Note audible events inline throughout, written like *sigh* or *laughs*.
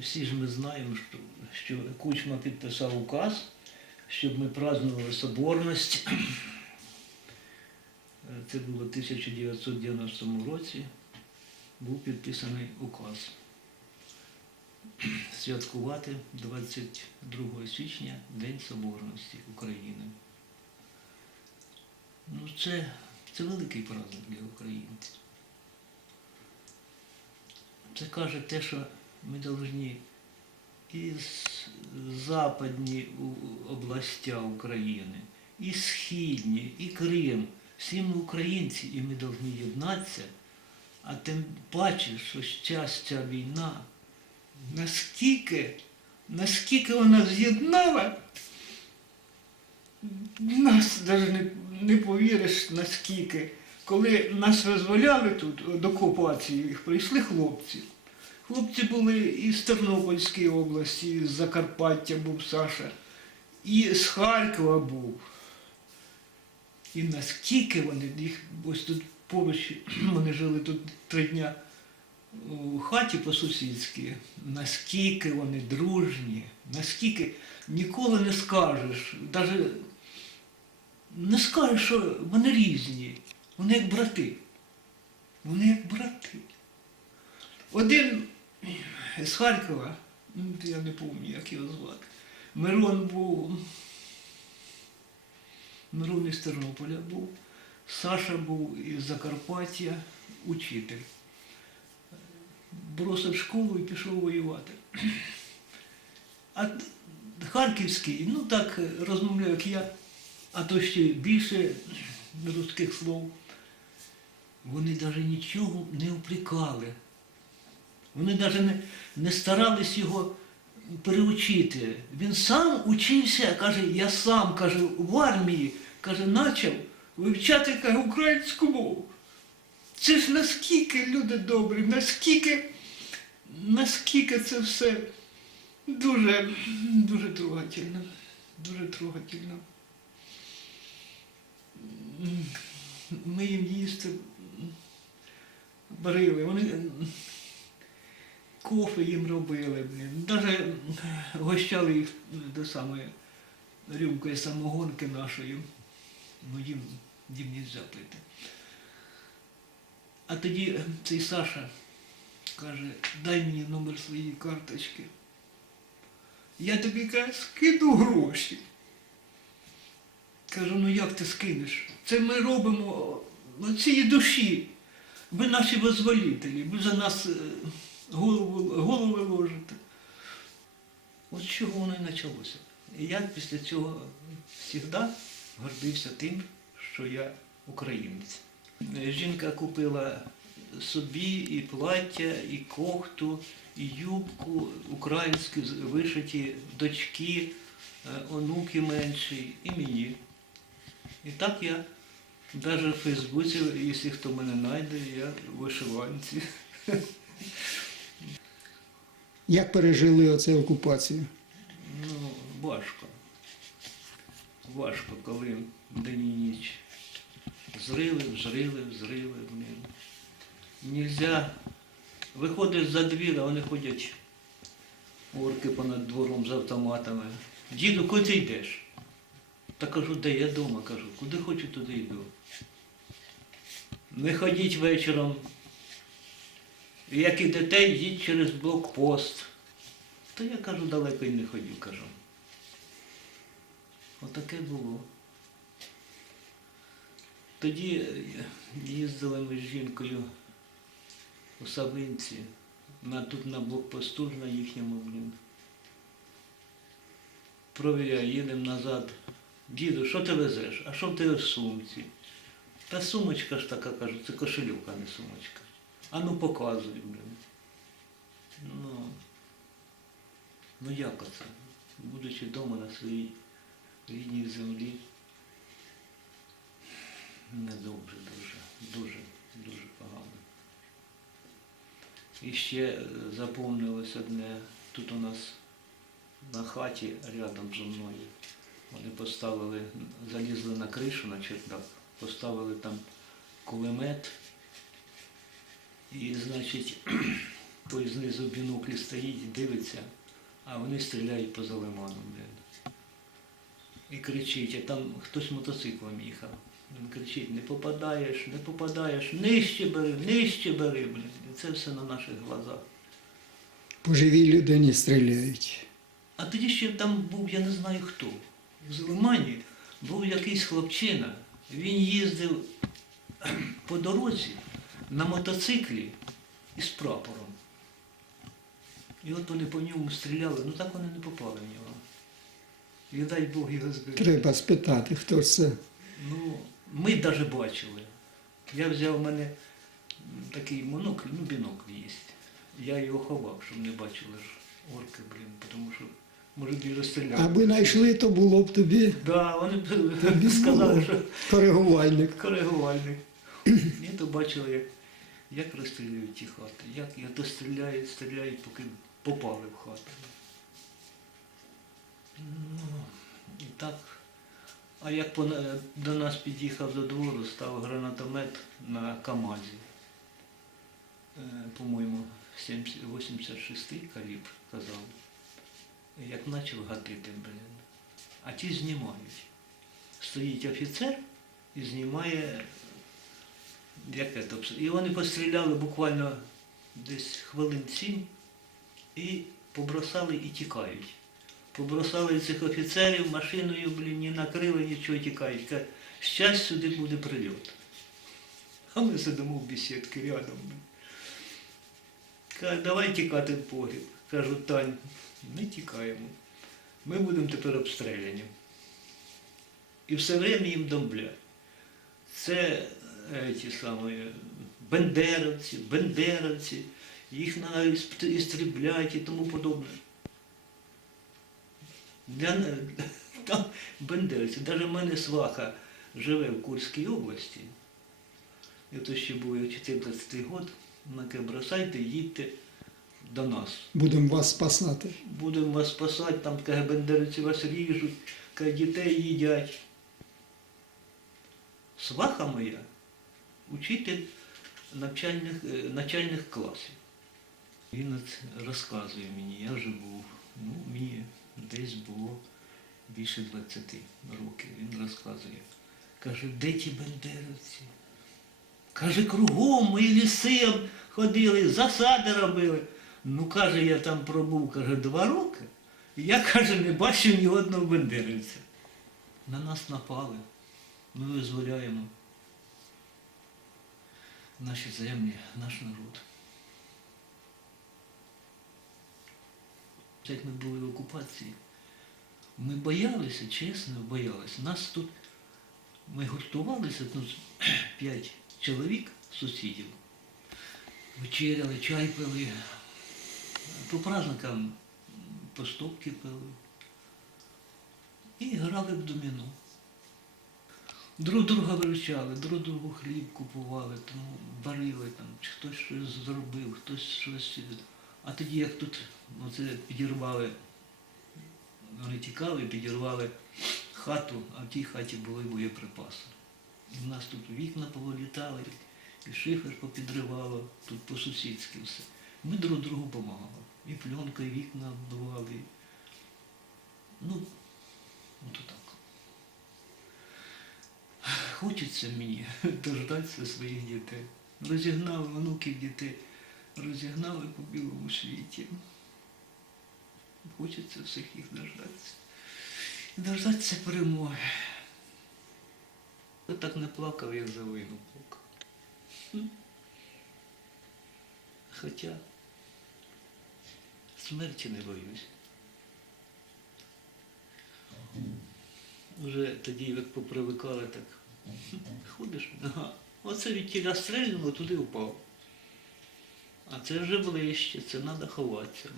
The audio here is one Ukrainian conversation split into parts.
всі ж ми знаємо, що, що Кучма підписав указ, щоб ми празднували соборність. Це було в 1990 році. Був підписаний указ. Святкувати 22 січня День Соборності України. Ну, це, це великий праздник для українців. Це каже те, що повинні і з- западні областя України, і східні, і Крим. Всі ми українці, і ми повинні єднатися. А тим паче, що час ця війна, наскільки, наскільки вона з'єднала, нас навіть не, не повіриш, наскільки. Коли нас визволяли тут до окупації, прийшли хлопці. Хлопці були і з Тернопільської області, з Закарпаття був Саша, і з Харкова був. І наскільки вони їх ось тут поруч, *clears throat* вони жили тут три дня у хаті по-сусідськи, наскільки вони дружні, наскільки ніколи не скажеш, навіть не скажеш, що вони різні, вони як брати. Вони як брати. Один з Харкова, ну, я не пам'ятаю, як його звати, Мирон був, Мирон із Тернополя був, Саша був із Закарпаття, учитель. Бросив школу і пішов воювати. А Харківський, ну так розмовляю, як я, а то ще більше русських слов. Вони навіть нічого не упрекали. Вони навіть не, не старались його переучити. Він сам учився, каже, я сам каже, в армії каже, почав вивчати каже, українську мову. Це ж наскільки люди добрі, наскільки, наскільки це все дуже, дуже трогательно. Дуже трогательно. Ми їм їсти варили. Вони кофе їм робили. Навіть гощали їх до самої рюмкою самогонки нашої. Ну їм, їм не можна пити. А тоді цей Саша каже, дай мені номер своєї карточки. Я тобі каже, скину гроші. Кажу, ну як ти скинеш? Це ми робимо цієї душі. Ви наші визволителі, ви за нас е, голову, голови. От чого воно і почалося. І я після цього завжди гордився тим, що я українець. Жінка купила собі і плаття, і кофту, і юбку українську, з- вишиті дочки, е, онуки менші, і мені. І так я навіть в Фейсбуці, якщо хто мене знайде, я вишиванці. *laughs* Як пережили оце окупацію? Ну, важко. Важко, коли день і ніч. Зрили, взрили, взрили. Нельзя. Виходиш за двір, а вони ходять орки понад двором з автоматами. Діду, куди ти йдеш? Та кажу, де я вдома, кажу, куди хочу, туди йду. Не ходіть вечором. Як ідете, йдіть через блокпост. Та я кажу, далеко й не ходив, кажу. Отаке було. Тоді їздили ми з жінкою у Савинці, на, тут на блокпосту на їхньому, блін. Провіряю, їдемо назад. Діду, що ти везеш? А що в тебе в сумці? Та сумочка ж така, кажу, це кошелюк, а не сумочка. А ну показуй, блін. Ну, ну як оце? Будучи вдома на своїй рідній землі. Не дуже, дуже, дуже, дуже погано. І ще е, запомнилось одне, тут у нас на хаті рядом зі мною. Вони поставили, залізли на кришу на чердак, поставили там кулемет. І, значить, *clears throat* той знизу біноклі стоїть дивиться, а вони стріляють поза лиманом. І кричить, а там хтось мотоциклом їхав. Він кричить, не попадаєш, не попадаєш, нижче бери, нижче бери, блін. І це все на наших глазах. По живій людині стріляють. А тоді ще там був, я не знаю хто. В Лимані був якийсь хлопчина. Він їздив *clears throat* по дорозі на мотоциклі із прапором. І от вони по ньому стріляли, ну так вони не попали в нього. І дай Бог його збив. Треба спитати, хто це. Ну, ми навіть бачили. Я взяв у мене такий монокль, ну бінокль є. Я його ховав, щоб не бачили ж орки, блін, тому що може б і розстріляли. Аби знайшли, то було б тобі Да, вони б Тобі *laughs* сказали, було. що коригувальник. коригувальник. *clears throat* Я то бачили, як, як розстрілюють ті хати. Як і то стріляють, поки попали в хату. Ну, і так. А як до нас під'їхав до двору, став гранатомет на КАМАЗі. Е, По-моєму, 86-й калібр, казав. Як почав гатити, блін. А ті знімають. Стоїть офіцер і знімає обс- І вони постріляли буквально десь хвилин сім і побросали і тікають. Побросали цих офіцерів машиною, блін, не накрили, нічого тікають. Щас сюди буде прильот. А ми сидимо в бесідки рядом. Каже, давай тікати в погріб. Кажу, Тань, не тікаємо. Ми будемо тепер обстріляні. І все время їм домблять. Це е, ті самі бендеровці, бендеровці, їх треба істрібляти і тому подобне. Для, *laughs* там бендеровці, навіть в мене сваха живе в Курській області. І то ще був 14 год, вона бросайте, їдьте до нас. Будемо вас спасати. Будемо вас спасати, там каже, бендеровці вас ріжуть, каже, дітей їдять. Сваха моя, учитель навчальних, е, начальних класів. Він от розказує мені, я вже був, ну, мені десь було більше 20 років. Він розказує. Каже, де ті бендеровці? Каже, кругом ми ліси ходили, засади робили. Ну, каже, я там пробув, каже, два роки. Я, каже, не бачив ні одного бендерівця. На нас напали. Ми визволяємо наші землі, наш народ. Як ми були в окупації, ми боялися, чесно, боялися. Нас тут, ми гуртувалися, тут *clears throat* п'ять чоловік, сусідів, вечеряли, чай пили, по праздникам по стопки пили і грали в доміно. Друг друга виручали, друг другу хліб купували, там, варили, там, чи хтось щось зробив, хтось щось. А тоді як тут оце підірвали, вони тікали, підірвали хату, а в тій хаті були боєприпаси. І в нас тут вікна повилітали, і шифер попідривало, тут по-сусідськи все. Ми друг другу допомагали. І пленкою вікна обдували. Ну, от так. Хочеться мені *laughs* дождатися своїх дітей. Розігнали онуків дітей, розігнали по білому світі. Хочеться всіх їх дождатися. І дождатися перемоги. Я так не плакав, як завинув плакав. Хм. Хоча смерті не боюсь. Вже тоді, як попривикали, так ходиш, ага. Оце від тіля стрельнуло, туди впав. А це вже ближче, це треба ховатися.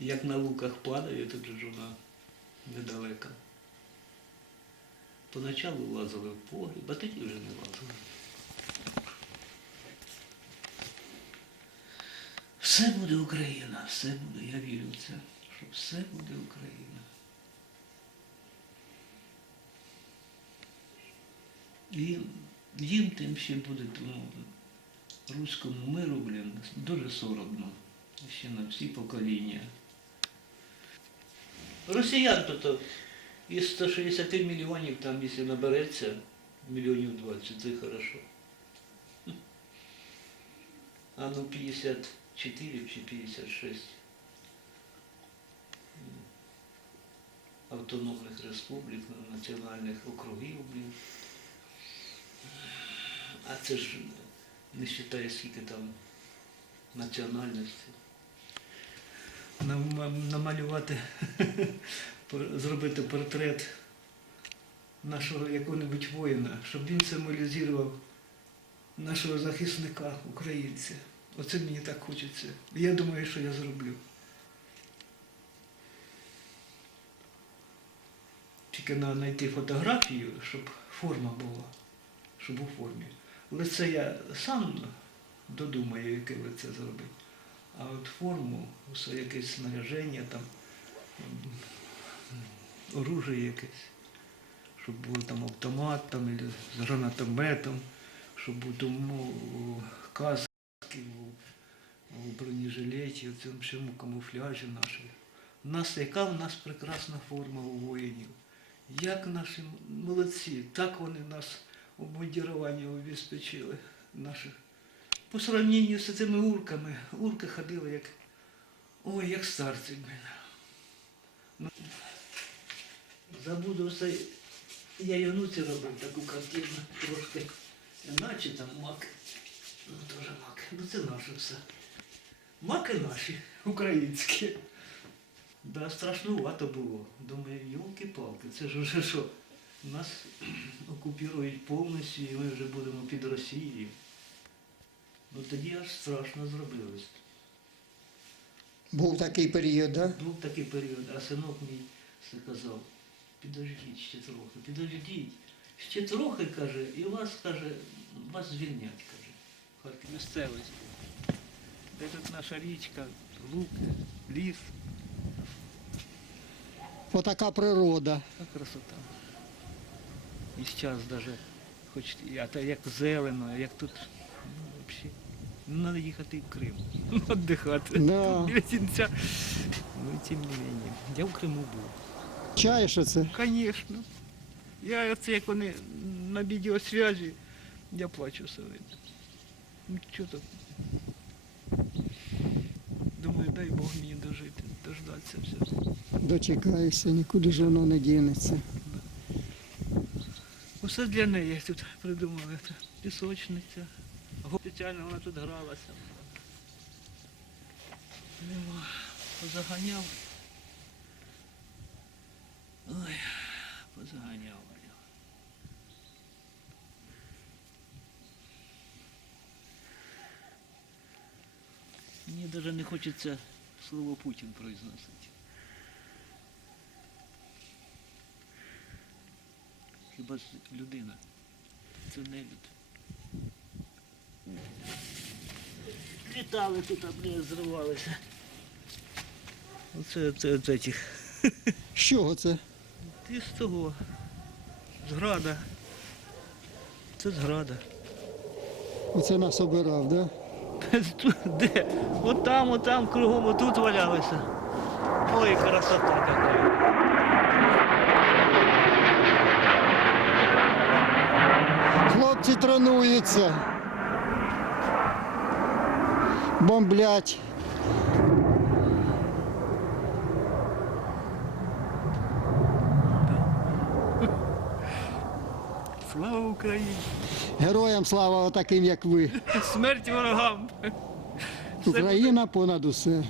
Як на луках падає, тут же ж вона недалеко. Поначалу лазили в погріб, а тоді вже не лазили. Все буде Україна, все буде, я вірю в це, що все буде Україна. І їм тим ще буде, ну, руському миру, блін, дуже соромно. Ще на всі покоління. Росіян тут із 160 мільйонів, там, якщо набереться, мільйонів 20, це хорошо. А ну 54 чи 56 автономних республік, національних округів, блін. А це ж не вважає, скільки там національностей. Нам- Намалювати, *laughs* зробити портрет нашого якого-небудь воїна, щоб він символізував нашого захисника, українця. Оце мені так хочеться. Я думаю, що я зроблю. Тільки треба знайти фотографію, щоб форма була, щоб у формі. Лице я сам додумаю, яке лице зробити. А от форму, усе якесь снаряження, там, оружие якесь, щоб був там автомат там, з гранатометом, щоб був тому каски, у бронежилеті, у цьому всьому камуфляжі нашому. У нас яка в нас прекрасна форма у воїнів. Як наші молодці, так вони нас обмундірування обезпечили наших. По сравненню з цими урками, урки ходили як. Ой, як старці, блін. Ну, забуду все. Я й онуці робив таку картину трошки. Іначе там маки. Ну, теж маки. Ну це наше все. Маки наші, українські. Да, страшнувато було. Думаю, йолки-палки, це ж уже що? Нас окупують повністю і ми вже будемо під Росією. Ну тоді аж страшно зробилось. Був такий період, да? Був такий період, а синок мій все казав, підождіть ще трохи, підождіть. Ще трохи, каже, і вас, каже, вас звільнять, каже. Харків місцевість. Де тут наша річка, луки, ліс, Отака природа. така красота. І зараз навіть, хоч а то як зелено, як тут, ну, взагалі. Ну, треба їхати в Крим, *laughs* віддихати. Да. *laughs* Біля кінця. Ну, тим не менее. Я в Криму був. Чаєш оце? Звісно. Я оце як вони на відеосвязі, я плачу все время. Ну що так? Думаю, дай Бог мені дожити, дождатися все. Дочекаєшся, нікуди ж воно не дінеться. Усе для неї я тут придумали. Це пісочниця. Го- Спеціально вона тут гралася. Нема. Позаганяв. Ой, позаганяв. я. Мені навіть не хочеться слово Путін произносити. Хіба ж людина? Це не люд. Літали тут, а блін, зривалися. Оце це, це тих. З чого це? Ти з того. З града. Це з града. Оце нас обирав, да? Де? От там, от там, кругом, отут валялися. Ой, красота какая. Хлопці тренуються. Бомблять. Слава Україні! Героям слава таким, як ви. Смерть ворогам! Україна понад усе.